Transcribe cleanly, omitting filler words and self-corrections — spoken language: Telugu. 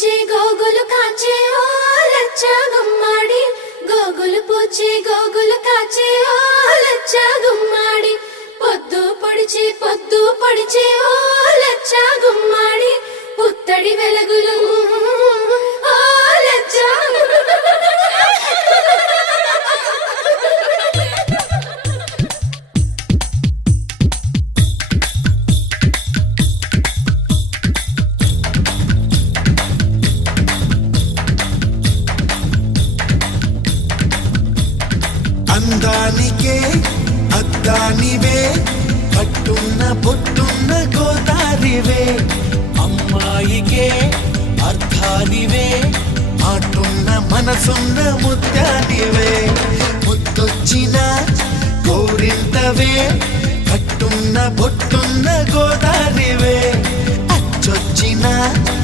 పూచి గోగులు కాచే ఓ లచ్చ గుమ్మాడి గోగులు పూచి గోగులు కాచే ఓ లచ్చ గుమ్మాడి పొద్దు పొడిచి ఓ లచ్చ గుమ్మాడి పుత్తడి వెలుగులు ఓ లచ్చ అందానికే అద్దానివే పట్టున్న పొట్టున్న గోదారివే అమ్మాయికే అర్థానివే ఆటున్న మనసున్న ముత్యానివే ముద్దొచ్చిన గోరింతవే పట్టున్న పొట్టున్న గోదారివే అచ్చొచ్చిన